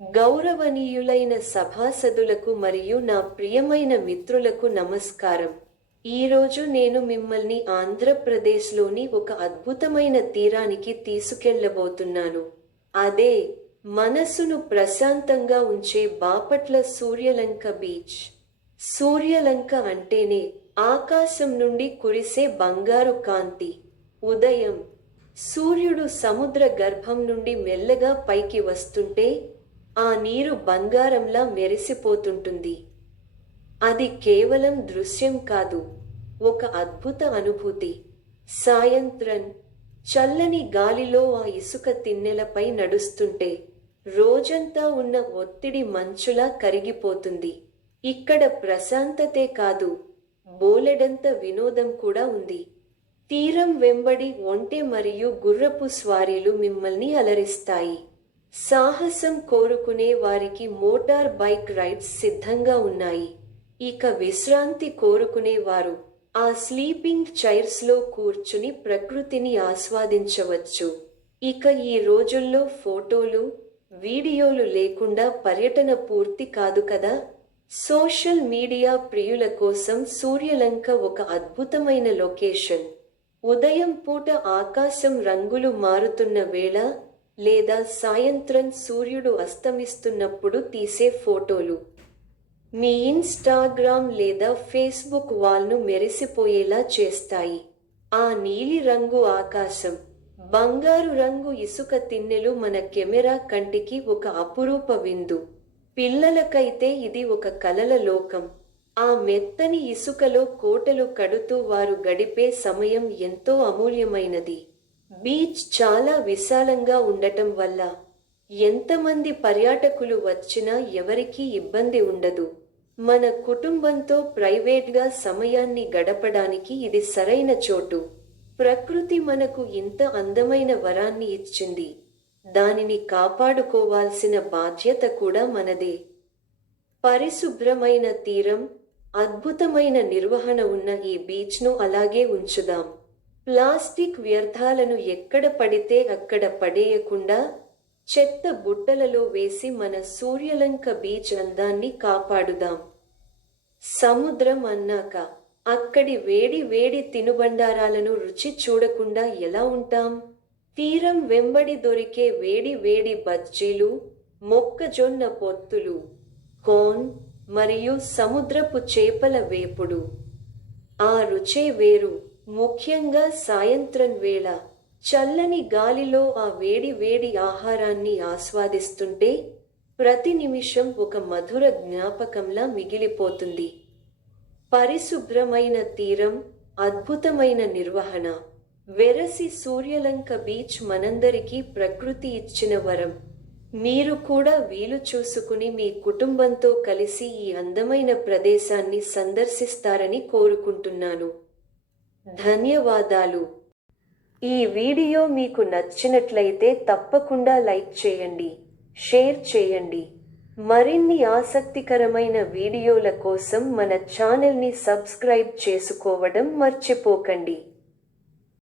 గౌరవనీయులైన సభాసదులకు మరియు నా ప్రియమైన మిత్రులకు నమస్కారం. ఈరోజు నేను మిమ్మల్ని ఆంధ్రప్రదేశ్లోని ఒక అద్భుతమైన తీరానికి తీసుకెళ్లబోతున్నాను. అదే మనసును ప్రశాంతంగా ఉంచే బాపట్ల సూర్యలంక బీచ్. సూర్యలంక అంటేనే ఆకాశం నుండి కురిసే బంగారు కాంతి. ఉదయం సూర్యుడు సముద్ర గర్భం నుండి మెల్లగా పైకి వస్తుంటే ఆ నీరు బంగారంలా మెరిసిపోతుంటుంది. అది కేవలం దృశ్యం కాదు, ఒక అద్భుత అనుభూతి. సాయంత్రం చల్లని గాలిలో ఆ ఇసుక తిన్నెలపై నడుస్తుంటే రోజంతా ఉన్న ఒత్తిడి మంచులా కరిగిపోతుంది. ఇక్కడ ప్రశాంతతే కాదు, బోలెడంత వినోదం కూడా ఉంది. తీరం వెంబడి ఒంటె మరియు గుర్రపు స్వారీలు మిమ్మల్ని అలరిస్తాయి. సాహసం కోరుకునే వారికి మోటార్ బైక్ రైడ్స్ సిద్ధంగా ఉన్నాయి. ఇక విశ్రాంతి కోరుకునే వారు ఆ స్లీపింగ్ చైర్స్లో కూర్చుని ప్రకృతిని ఆస్వాదించవచ్చు. ఇక ఈ రోజుల్లో ఫోటోలు, వీడియోలు లేకుండా పర్యటన పూర్తి కాదు కదా. సోషల్ మీడియా ప్రియుల కోసం సూర్యలంక ఒక అద్భుతమైన లొకేషన్. ఉదయం పూట ఆకాశం రంగులు మారుతున్న వేళ లేదా సాయంత్రం సూర్యుడు అస్తమిస్తున్నప్పుడు తీసే ఫోటోలు మీ ఇన్స్టాగ్రామ్ లేదా ఫేస్బుక్ వాల్ను మెరిసిపోయేలా చేస్తాయి. ఆ నీలి రంగు ఆకాశం, బంగారు రంగు ఇసుక తిన్నెలు మన కెమెరా కంటికి ఒక అపురూప విందు. పిల్లలకైతే ఇది ఒక కలల లోకం. ఆ మెత్తని ఇసుకలో కోటలు కడుతూ వారు గడిపే సమయం ఎంతో అమూల్యమైనది. బీచ్ చాలా విశాలంగా ఉండటం వల్ల ఎంతమంది పర్యాటకులు వచ్చినా ఎవరికీ ఇబ్బంది ఉండదు. మన కుటుంబంతో ప్రైవేట్గా సమయాన్ని గడపడానికి ఇది సరైన చోటు. ప్రకృతి మనకు ఇంత అందమైన వరాన్ని ఇచ్చింది, దానిని కాపాడుకోవాల్సిన బాధ్యత కూడా మనదే. పరిశుభ్రమైన తీరం, అద్భుతమైన నిర్వహణ ఉన్న ఈ బీచ్ను అలాగే ఉంచుదాం. ప్లాస్టిక్ వ్యర్థాలను ఎక్కడ పడితే అక్కడ పడేయకుండా చెత్త బుట్టలలో వేసి మన సూర్యలంక బీచ్ అందాన్ని కాపాడుదాం. సముద్రం అన్నాక అక్కడి వేడి వేడి తినుబండారాలను రుచి చూడకుండా ఎలా ఉంటాం? తీరం వెంబడి దొరికే వేడి వేడి బజ్జీలు, మొక్కజొన్న పొత్తులు, కోన్ మరియు సముద్రపు చేపల వేపుడు, ఆ రుచే వేరు. ముఖ్యంగా సాయంత్రం వేళ చల్లని గాలిలో ఆ వేడి వేడి ఆహారాన్ని ఆస్వాదిస్తుంటే ప్రతి నిమిషం ఒక మధుర జ్ఞాపకంలా మిగిలిపోతుంది. పరిశుభ్రమైన తీరం, అద్భుతమైన నిర్వహణ. వెరసి సూర్యలంక బీచ్ మనందరికీ ప్రకృతి ఇచ్చిన వరం. మీరు కూడా వీలు చూసుకుని మీ కుటుంబంతో కలిసి ఈ అందమైన ప్రదేశాన్ని సందర్శిస్తారని కోరుకుంటున్నాను. ధన్యవాదాలు. ఈ వీడియో మీకు నచ్చినట్లయితే తప్పకుండా లైక్ చేయండి, షేర్ చేయండి. మరిన్ని ఆసక్తికరమైన వీడియోల కోసం మన ఛానల్ని సబ్స్క్రైబ్ చేసుకోవడం మర్చిపోకండి.